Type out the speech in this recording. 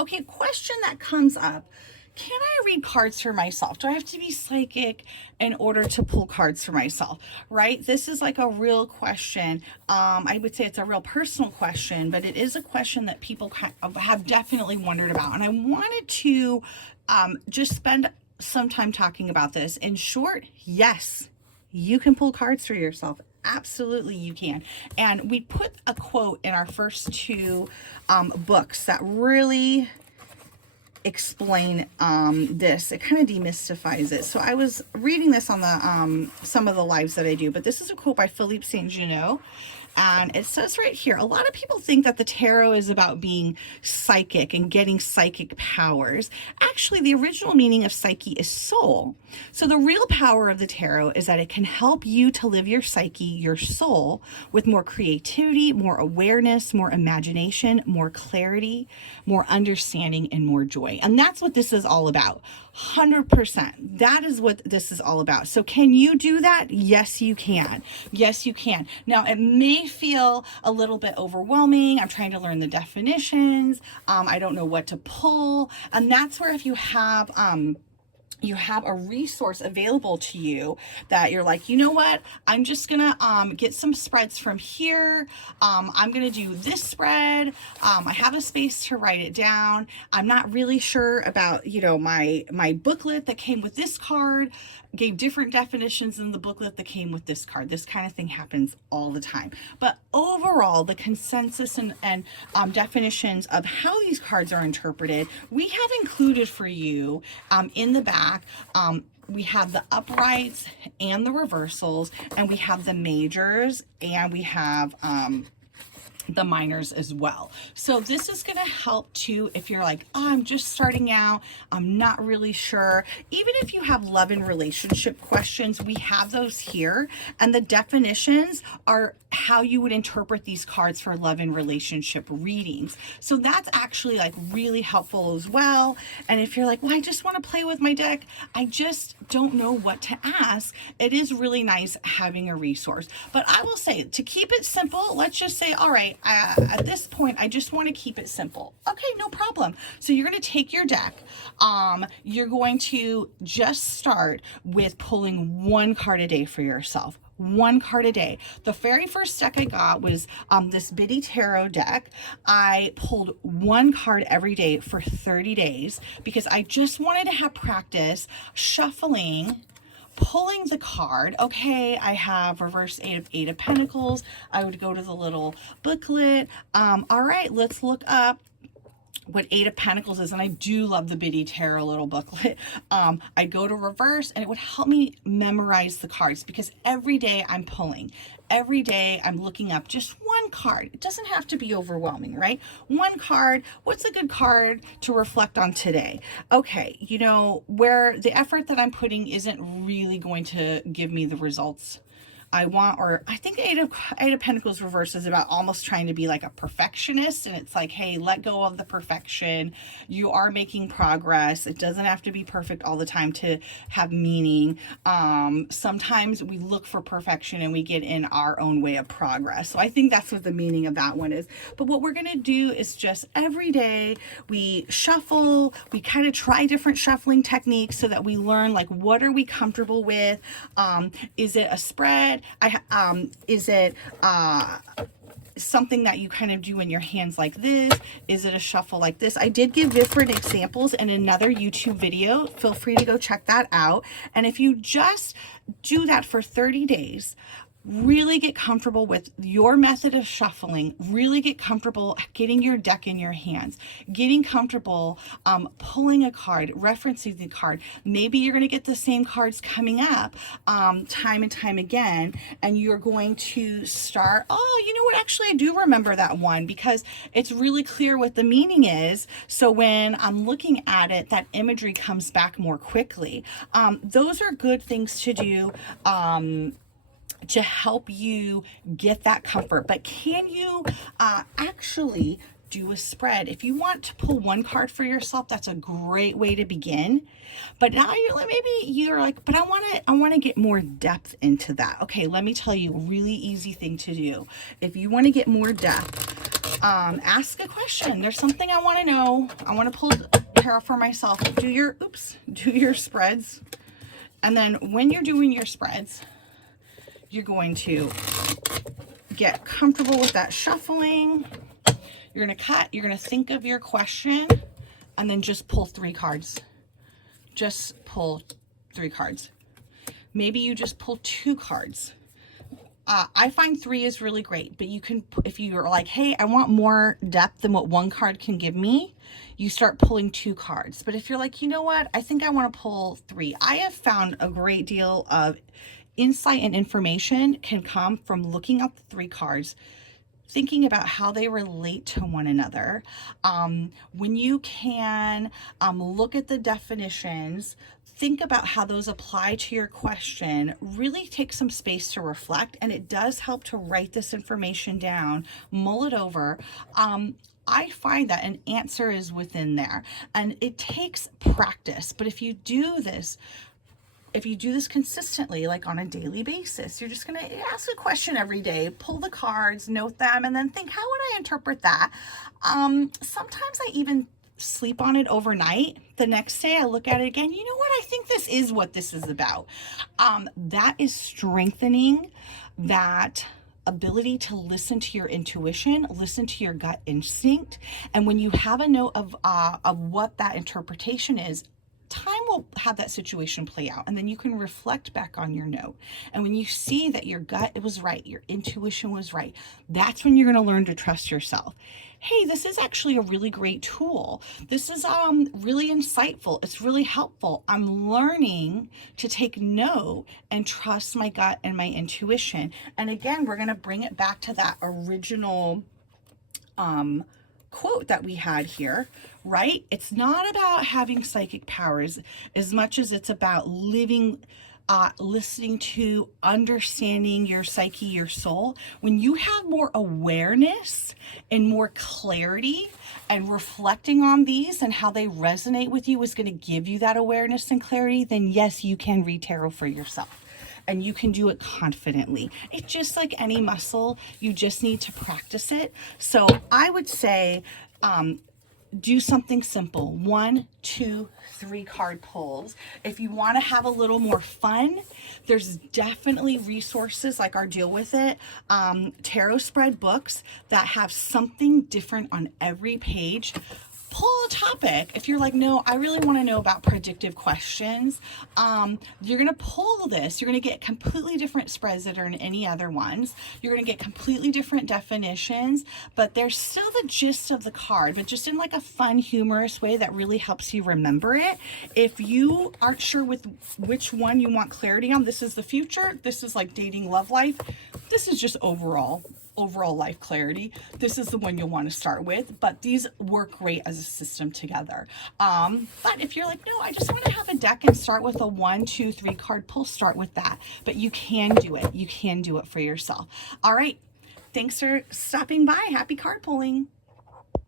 Okay, question that comes up. Can I read cards for myself? Do I have to be psychic in order to pull cards for myself? Right? This is like a real question. I would say it's a real personal question, but it is a question that people have definitely wondered about. And I wanted to just spend some time talking about this. In short, yes, you can pull cards for yourself. Absolutely, you can. And we put a quote in our first two books that really explain this. It kind of demystifies it. So I was reading this on the some of the lives that I do, but this is a quote by Philippe Saint Junot. And it says right here, a lot of people think that the tarot is about being psychic and getting psychic powers. Actually, the original meaning of psyche is soul. So the real power of the tarot is that it can help you to live your psyche, your soul, with more creativity, more awareness, more imagination, more clarity, more understanding, and more joy. And that's what this is all about. 100%. That is what this is all about. So can you do that? Yes, you can. Yes, you can. Now, it may feel a little bit overwhelming. I'm trying to learn the definitions. I don't know what to pull. And that's where if you have a resource available to you that you're like, you know what, I'm just gonna get some spreads from here. I'm gonna do this spread. I have a space to write it down. I'm not really sure about, you know, my booklet that came with this card gave different definitions than the booklet that came with this card. This kind of thing happens all the time. But overall, the consensus and definitions of how these cards are interpreted, we have included for you in the back. We have the uprights and the reversals, and we have the majors, and we have the minors as well. So this is going to help too if you're like, oh, I'm just starting out, I'm not really sure. Even if you have love and relationship questions, we have those here, and the definitions are how you would interpret these cards for love and relationship readings. So that's actually like really helpful as well. And if you're like, well, I just want to play with my deck, I just don't know what to ask, it is really nice having a resource. But I will say, to keep it simple, let's just say, all right, at this point, I just want to keep it simple. Okay, no problem. So you're going to take your deck. You're going to just start with pulling one card a day for yourself. One card a day. The very first deck I got was this Biddy Tarot deck. I pulled one card every day for 30 days because I just wanted to have practice shuffling, pulling the card. Okay, I have reverse eight of Pentacles. I would go to the little booklet. All right, let's look up what Eight of Pentacles is, and I do love the Biddy Tarot little booklet. I go to reverse, and it would help me memorize the cards because every day I'm pulling. Every day I'm looking up just one card. It doesn't have to be overwhelming, right? One card. What's a good card to reflect on today? Okay, you know, where the effort that I'm putting isn't really going to give me the results I want, or I think Eight of Pentacles reverse is about almost trying to be like a perfectionist, and it's like, hey, let go of the perfection. You are making progress. It doesn't have to be perfect all the time to have meaning. Sometimes we look for perfection and we get in our own way of progress. So I think that's what the meaning of that one is. But what we're gonna do is just every day we shuffle, we kind of try different shuffling techniques so that we learn like what are we comfortable with. Is it a spread? Is it something that you kind of do in your hands like this? Is it a shuffle like this? I did give different examples in another YouTube video. Feel free to go check that out. And if you just do that for 30 days, really get comfortable with your method of shuffling, really get comfortable getting your deck in your hands, getting comfortable pulling a card, referencing the card. Maybe you're going to get the same cards coming up time and time again, and you're going to start, oh, you know what, actually I do remember that one because it's really clear what the meaning is. So when I'm looking at it, that imagery comes back more quickly. Those are good things to do to help you get that comfort. But can you actually do a spread? If you want to pull one card for yourself, that's a great way to begin. But now you're like, maybe you're like, but I want to get more depth into that. Okay, let me tell you a really easy thing to do. If you want to get more depth, Ask a question. There's something I want to know. I want to pull tarot for myself. Do your spreads. And then when you're doing your spreads, you're going to get comfortable with that shuffling. You're going to cut. You're going to think of your question and then just pull 3 cards. Just pull 3 cards. Maybe you just pull 2 cards. I find 3 is really great, but you can, if you're like, hey, I want more depth than what 1 card can give me, you start pulling 2 cards. But if you're like, you know what, I think I want to pull 3. I have found a great deal of insight and information can come from looking at the 3 cards, thinking about how they relate to one another. When you can look at the definitions, think about how those apply to your question, really take some space to reflect, and it does help to write this information down, mull it over. I find that an answer is within there, and it takes practice. But if you do this consistently, like on a daily basis, you're just going to ask a question every day, pull the cards, note them, and then think, how would I interpret that? Sometimes I even sleep on it overnight. The next day I look at it again. You know what? I think this is what this is about. That is strengthening that ability to listen to your intuition, listen to your gut instinct. And when you have a note of what that interpretation is, time will have that situation play out, and then you can reflect back on your note. And when you see that your gut was right, your intuition was right, that's when you're going to learn to trust yourself. Hey, this is actually a really great tool. This is really insightful. It's really helpful. I'm learning to take note and trust my gut and my intuition. And again, we're going to bring it back to that original quote that we had here, right? It's not about having psychic powers as much as it's about living, listening to, understanding your psyche, your soul. When you have more awareness and more clarity and reflecting on these and how they resonate with you is going to give you that awareness and clarity, then yes, you can read tarot for yourself. And you can do it confidently. It's just like any muscle. You just need to practice it. So I would say do something simple. 1, 2, 3 card pulls. If you want to have a little more fun, there's definitely resources like our Deal With It tarot spread books that have something different on every page. Pull a topic. If you're like, no, I really want to know about predictive questions, you're going to pull this. You're going to get completely different spreads that are in any other ones. You're going to get completely different definitions, but there's still the gist of the card, but just in like a fun, humorous way that really helps you remember it. If you aren't sure with which one you want clarity on, this is the future. This is like dating, love life. This is just overall life clarity. This is the one you'll want to start with, but these work great as a system together. But if you're like, no, I just want to have a deck and start with a 1, 2, 3 card pull, start with that. But you can do it. You can do it for yourself. All right. Thanks for stopping by. Happy card pulling.